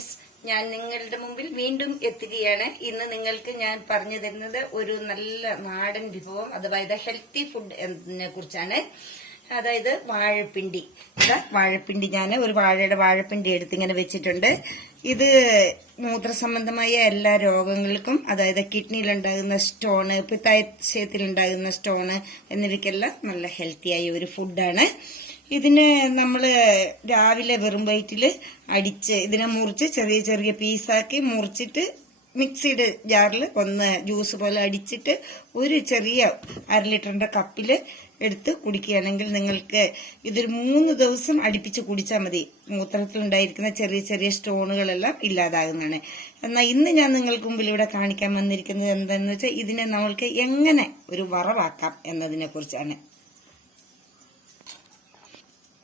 Friends, ഞാൻ നിങ്ങളുടെ മുമ്പിൽ വീണ്ടും എത്തുകയാണ്. ഇന്ന് നിങ്ങൾക്ക് ഞാൻ പറഞ്ഞു തരുന്നത് ഒരു നല്ല നാടൻ വിഭവം, അതായത് ഹെൽത്തി ഫുഡ് എന്നതിനെ കുറിച്ചാണ്. അതായത് വാഴപ്പിണ്ടി. വാഴപ്പിണ്ടി ഞാൻ ഒരു വാഴയുടെ വാഴപ്പിണ്ടി എടുത്ത് ഇങ്ങനെ വെച്ചിട്ടുണ്ട്. ഇത് മൂത്രസംബന്ധമായ എല്ലാ രോഗങ്ങൾക്കും, അതായത് കിഡ്നിയിലുണ്ടാകുന്ന സ്റ്റോണ്, പിത്താശയത്തിലുണ്ടാകുന്ന സ്റ്റോണ് എന്നിവയ്ക്കെല്ലാം നല്ല ഹെൽത്തിയായ ഒരു ഫുഡാണ്. ഇതിന് നമ്മൾ രാവിലെ വെറും വയറ്റിൽ അടിച്ച് ഇതിനെ മുറിച്ച് ചെറിയ ചെറിയ പീസാക്കി മുറിച്ചിട്ട് മിക്സിയുടെ ജാറിൽ ഒന്ന് ജ്യൂസ് പോലെ അടിച്ചിട്ട് ഒരു ചെറിയ 1/2 ലിറ്ററിന്റെ കപ്പിൽ എടുത്ത് കുടിക്കുകയാണെങ്കിൽ നിങ്ങൾക്ക് ഇതൊരു 3 ദിവസം അടുപ്പിച്ച് കുടിച്ചാൽ മതി. മൂത്രത്തിലുണ്ടായിരിക്കുന്ന ചെറിയ ചെറിയ സ്റ്റോണുകളെല്ലാം ഇല്ലാതാകുന്നതാണ്. എന്നാൽ ഇന്ന് ഞാൻ നിങ്ങൾക്ക് മുമ്പിൽ ഇവിടെ കാണിക്കാൻ വന്നിരിക്കുന്നത് എന്താണെന്ന് വെച്ചാൽ ഇതിനെ നമ്മൾക്ക് എങ്ങനെ ഒരു വറവാക്കാം എന്നതിനെ കുറിച്ചാണ്.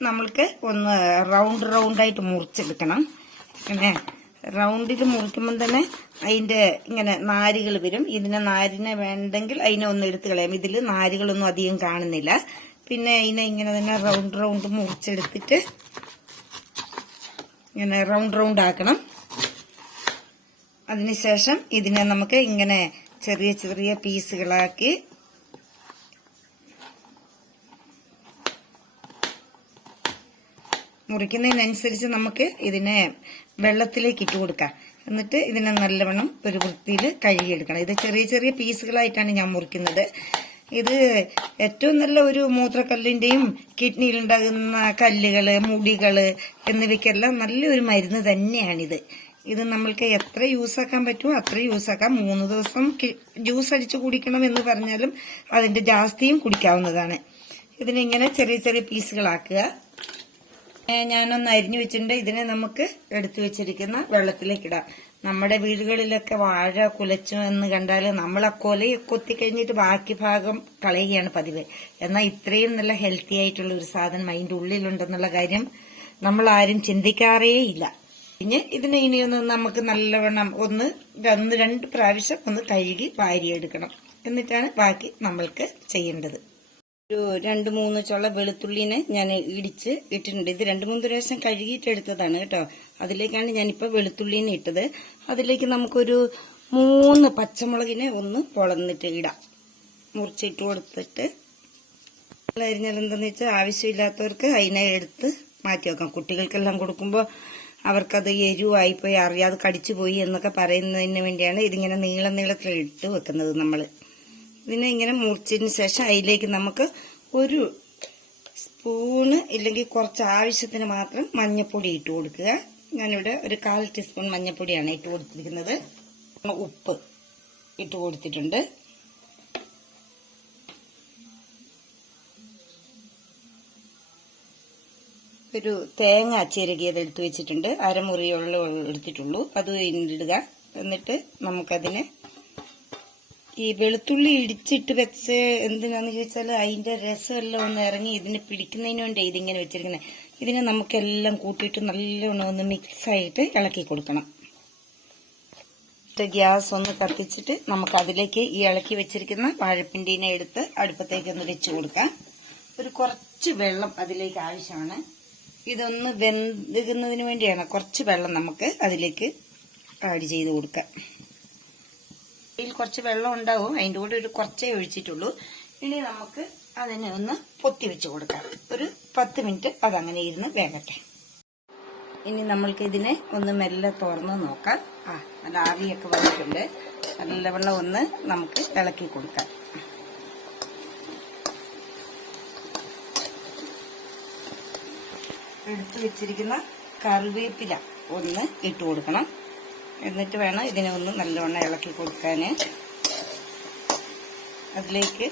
നമ്മൾക്ക് ഒന്ന് റൗണ്ടായിട്ട് മുറിച്ചെടുക്കണം. ഇങ്ങനെ റൗണ്ടിൽ മുറിക്കുമ്പോൾ തന്നെ അതിന്റെ ഇങ്ങനെ നാരുകൾ വരും. നാരിനെ വേണ്ടെങ്കിൽ അതിനെ ഒന്ന് എടുത്ത് കളയാം. ഇതിൽ നാരുകളൊന്നും അധികം കാണുന്നില്ല. പിന്നെ അതിനെ ഇങ്ങനെ തന്നെ റൗണ്ട് മുറിച്ചെടുത്തിട്ട് ഇങ്ങനെ റൗണ്ട് ആക്കണം. അതിനുശേഷം ഇതിനെ നമുക്ക് ഇങ്ങനെ ചെറിയ ചെറിയ പീസുകളാക്കി മുറിക്കുന്നതിനനുസരിച്ച് നമുക്ക് ഇതിനെ വെള്ളത്തിലേക്ക് ഇട്ട് കൊടുക്കാം. എന്നിട്ട് ഇതിനെ നല്ലവണ്ണം ഒരു വൃത്തിയിൽ കഴുകിയെടുക്കണം. ഇത് ചെറിയ ചെറിയ പീസുകളായിട്ടാണ് ഞാൻ മുറിക്കുന്നത്. ഇത് ഏറ്റവും നല്ല ഒരു മൂത്രക്കല്ലിന്റെയും കിഡ്നിയിലുണ്ടാകുന്ന കല്ലുകള്, മുടികള് എന്നിവയ്ക്കെല്ലാം നല്ലൊരു മരുന്ന് തന്നെയാണിത്. ഇത് നമ്മൾക്ക് എത്ര യൂസാക്കാൻ പറ്റുമോ അത്ര യൂസാക്കാം. 3 ദിവസം ജ്യൂസ് അടിച്ച് കുടിക്കണം എന്ന് പറഞ്ഞാലും അതിന്റെ ജാസ്തിയും കുടിക്കാവുന്നതാണ്. ഇതിനിങ്ങനെ ചെറിയ ചെറിയ പീസുകളാക്കുക. ഞാനൊന്ന് അരിഞ്ഞു വെച്ചിട്ടുണ്ട്. ഇതിനെ നമുക്ക് എടുത്തു വെച്ചിരിക്കുന്ന വെള്ളത്തിലേക്ക് ഇടാം. നമ്മുടെ വീടുകളിലൊക്കെ വാഴ കുലച്ചു എന്ന് കണ്ടാൽ നമ്മൾ ആ കൊല കൊത്തി കഴിഞ്ഞിട്ട് ബാക്കി ഭാഗം കളയുകയാണ് പതിവ്. എന്നാൽ ഇത്രയും നല്ല ഹെൽത്തി ആയിട്ടുള്ള ഒരു സാധനം അതിന്റെ ഉള്ളിലുണ്ടെന്നുള്ള കാര്യം നമ്മൾ ആരും ചിന്തിക്കാറേ ഇല്ല. പിന്നെ ഇതിനെ ഇനിയൊന്ന് നമുക്ക് നല്ലവണ്ണം ഒന്ന് 2 പ്രാവശ്യം ഒന്ന് കഴുകി വാരിയെടുക്കണം. എന്നിട്ടാണ് ബാക്കി നമ്മൾക്ക് ചെയ്യേണ്ടത്. ഒരു 2-3 ചുള വെളുത്തുള്ളിനെ ഞാൻ ഇടിച്ച് ഇട്ടിട്ടുണ്ട്. ഇത് 2-3 പ്രാവശ്യം കഴുകിയിട്ട് എടുത്തതാണ് കേട്ടോ. അതിലേക്കാണ് ഞാനിപ്പോൾ വെളുത്തുള്ളിനെ ഇട്ടത്. അതിലേക്ക് നമുക്കൊരു 3 പച്ചമുളകിനെ ഒന്ന് പൊളന്നിട്ട് ഇടാം. മുറിച്ചിട്ട് കൊടുത്തിട്ട് അരിഞ്ഞാൽ എന്താണെന്ന് വെച്ചാൽ ആവശ്യമില്ലാത്തവർക്ക് അതിനെ എടുത്ത് മാറ്റി വെക്കാം. കുട്ടികൾക്കെല്ലാം കൊടുക്കുമ്പോൾ അവർക്കത് എരിവായിപ്പോയി, അറിയാതെ കടിച്ചു പോയി എന്നൊക്കെ പറയുന്നതിന് വേണ്ടിയാണ് ഇതിങ്ങനെ നീളത്തിൽ ഇട്ട് വെക്കുന്നത്. നമ്മൾ ഇതിനെ ഇങ്ങനെ മുറിച്ചതിന് ശേഷം അതിലേക്ക് നമുക്ക് ഒരു സ്പൂണ് ഇല്ലെങ്കിൽ കുറച്ച് ആവശ്യത്തിന് മാത്രം മഞ്ഞൾപ്പൊടി ഇട്ട് കൊടുക്കുക. ഞാനിവിടെ ഒരു 1/4 ടീസ്പൂൺ മഞ്ഞൾപ്പൊടിയാണ് ഇട്ട് കൊടുത്തിരിക്കുന്നത്. ഉപ്പ് ഇട്ട് കൊടുത്തിട്ടുണ്ട്. ഒരു തേങ്ങ ചിരകിയത് എടുത്തു വെച്ചിട്ടുണ്ട്. 1/2 മുറിയോളം എടുത്തിട്ടുള്ളൂ. അത് ഇടുക. എന്നിട്ട് നമുക്കതിനെ ഈ വെളുത്തുള്ളി ഇടിച്ചിട്ട് വെച്ച് എന്തിനാന്ന് ചോദിച്ചാൽ അതിന്റെ രസമെല്ലാം ഒന്ന് ഇറങ്ങി ഇതിന് പിടിക്കുന്നതിന് വേണ്ടി ഇതിങ്ങനെ വെച്ചിരിക്കുന്നത്. ഇതിനെ നമുക്കെല്ലാം കൂട്ടിയിട്ട് നല്ലോണം ഒന്ന് മിക്സായിട്ട് ഇളക്കി കൊടുക്കണം. ഗ്യാസ് ഒന്ന് കത്തിച്ചിട്ട് നമുക്ക് അതിലേക്ക് ഈ ഇളക്കി വെച്ചിരിക്കുന്ന വാഴപ്പിണ്ടീനെ എടുത്ത് അടുപ്പത്തേക്ക് ഒന്ന് വെച്ച് കൊടുക്കാം. ഒരു കുറച്ച് വെള്ളം അതിലേക്ക് ആവശ്യമാണ്. ഇതൊന്ന് വെന്തുന്നതിന് വേണ്ടിയാണ് കുറച്ച് വെള്ളം നമുക്ക് അതിലേക്ക് ആഡ് ചെയ്ത് കൊടുക്കാം. ഇതിൽ കുറച്ച് വെള്ളം ഉണ്ടാവും, അതിൻ്റെ കൂടെ ഒരു കുറച്ചേ ഒഴിച്ചിട്ടുള്ളൂ. ഇനി നമുക്ക് അതിനെ ഒന്ന് പൊത്തി വെച്ച് കൊടുക്കാം. ഒരു 10 മിനിറ്റ് അതങ്ങനെ ഇരുന്ന് വേകട്ടെ. ഇനി നമ്മൾക്ക് ഇതിനെ ഒന്ന് മെല്ലെ തുറന്ന് നോക്കാം. നല്ല ആവിയൊക്കെ വന്നിട്ടുണ്ട്. നല്ലവണ്ണം ഒന്ന് നമുക്ക് ഇളക്കി കൊടുക്കാം. എടുത്തു വെച്ചിരിക്കുന്ന കറിവേപ്പില ഒന്ന് ഇട്ട് കൊടുക്കണം. എന്നിട്ട് വേണം ഇതിനെ ഒന്ന് നല്ലവണ്ണം ഇളക്കി കൊടുക്കാൻ. അതിലേക്ക്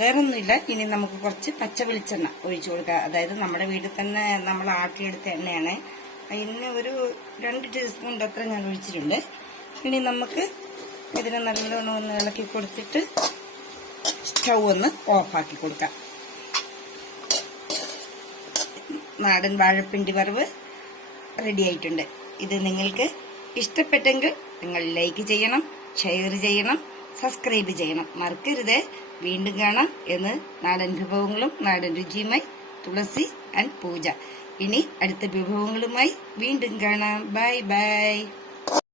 വേറൊന്നുമില്ല. ഇനി നമുക്ക് കുറച്ച് പച്ച വെളിച്ചെണ്ണ ഒഴിച്ചു കൊടുക്കുക. അതായത് നമ്മുടെ വീട്ടിൽ തന്നെ നമ്മൾ ആട്ടിയെടുത്ത എണ്ണയാണ്. അതിന് ഒരു 2 ടീസ്പൂൺ അത്ര ഞാൻ ഒഴിച്ചിട്ടുണ്ട്. ഇനി നമുക്ക് ഇതിനെ നല്ലവണ്ണം ഒന്ന് ഇളക്കി കൊടുത്തിട്ട് സ്റ്റൗ ഒന്ന് ഓഫാക്കി കൊടുക്കാം. നാടൻ വാഴപ്പിണ്ടി വറവ് റെഡി ആയിട്ടുണ്ട്. ഇത് നിങ്ങൾക്ക് ഇഷ്ടപ്പെട്ടെങ്കിൽ നിങ്ങൾ ലൈക്ക് ചെയ്യണം, ഷെയർ ചെയ്യണം, സബ്സ്ക്രൈബ് ചെയ്യണം. മറക്കരുത്. വീണ്ടും കാണാം എന്ന് നാടൻ വിഭവങ്ങളും നാടൻ രുചിയുമായി തുളസി ആൻഡ് പൂജ. ഇനി അടുത്ത വിഭവങ്ങളുമായി വീണ്ടും കാണാം. Bye bye.